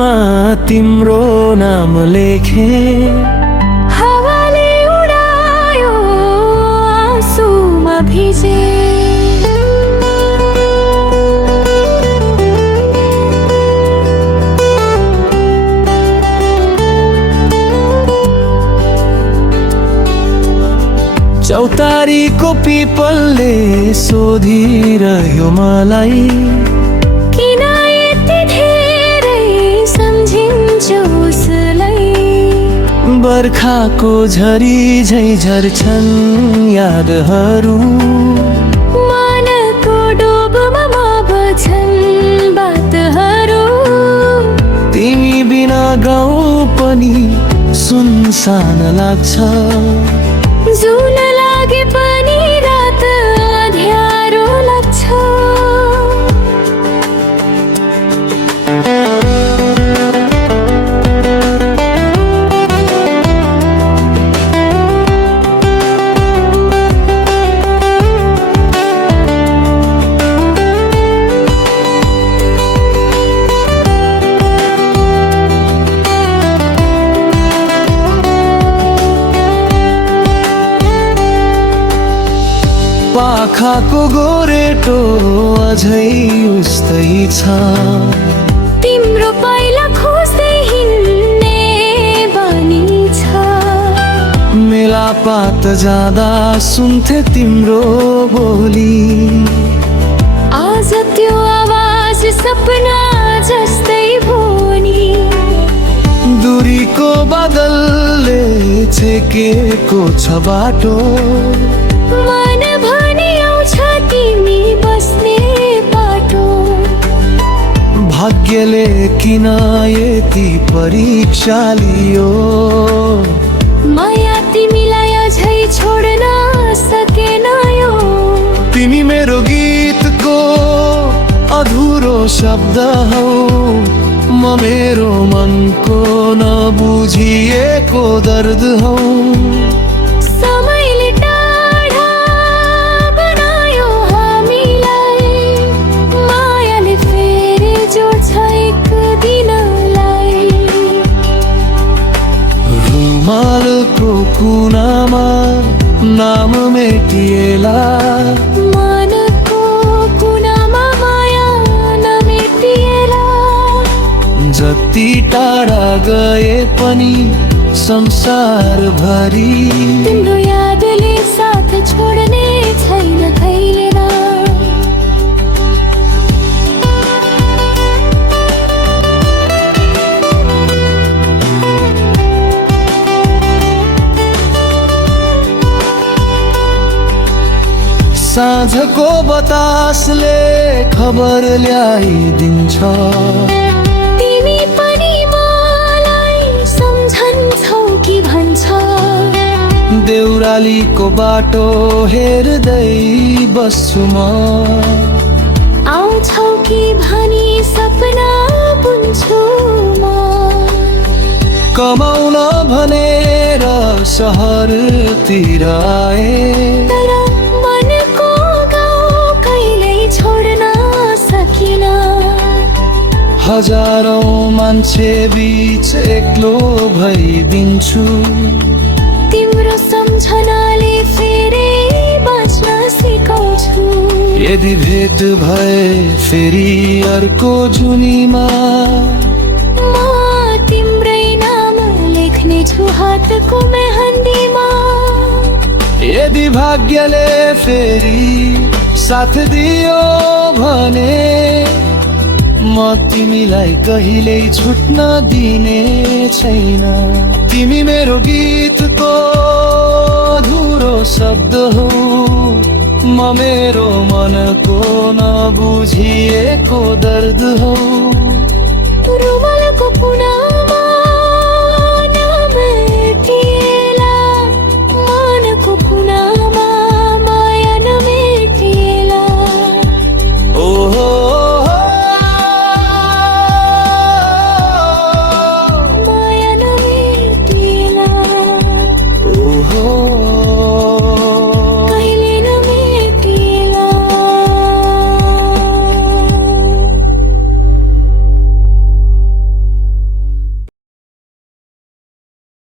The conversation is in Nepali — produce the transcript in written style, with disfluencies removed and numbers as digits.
कुनामा तिम्रो नाम लेखे, हावाले उडायो आँसुमा भिजे। चौतारीको पिपलले सोधिरह्यो मलाई, किन यति धेरै सम्झिन्छौ उसलाई। बर्खाको झरी झै झर्छन् यादहरू, मनको डोबमा बग्छन् बातहरू। तिमी बिना गाउँ पनि सुनसान लाग्छ, जुन लागे पनि रात अँध्यारो लाग्छ। पाखाको गोरेटो अझै उस्तै छ, तिम्रो पाइला खोज्दै हिँड्ने बानी छ। मेलापात जाँदा सुन्थे तिम्रो बोली, आज त्यो आवाज सपना जस्तै भोनी। दूरीको बादलले छेकेको छ बाटो, मन भनी आउँछ तिमी बस्ने बाटो। भाग्यले किन यति परीक्षा लियो, माया तिमीलाई अझै छोड्न सकेन यो। तिमी मेरो गीतको अधुरो शब्द हौ, म मेरो मनको नबुझिएको दर्द हौ। समयले टाढा बनायो हामीलाई, मायाले फेरि जोड्छ एक दिनलाई। रुमालको कुनामा नाम मेटिएला, मनको कुनामा माया नमेटिएला। जति टाढा गए पनि संसार भरि तिम्रो यादले साथ छोड्ने छैन कहिले न। साँझको बतासले खबर ल्याइदिन्छ, तिमी पनि मलाई सम्झन्छौ कि भन्छ। देउरालीको बाटो हेर्दै बस्छु म, आउँछौ कि भनी सपना बुन्छु म। कमाउन भनेर सहरतिर आए, तर मनको गाउँ कहिल्यै छोड्न सकिन। हजारौं मान्छे बीच एक्लो भइदिन्छु, तिम्रो सम्झनाले फेरि बाँच्न सिकाउँछु। यदि भेट भए फेरि अर्को जुनीमा, म तिम्रै नाम लेख्नेछु हातको मेहन्दीमा। यदि भाग्यले फेरि साथ दियो भने, म तिमीलाई कहिल्यै छुट्न दिने छैन। तिमी मेरो गीतको अधुरो शब्द हौ, म मेरो मनको नबुझिएको दर्द हौ। रुमालको कुना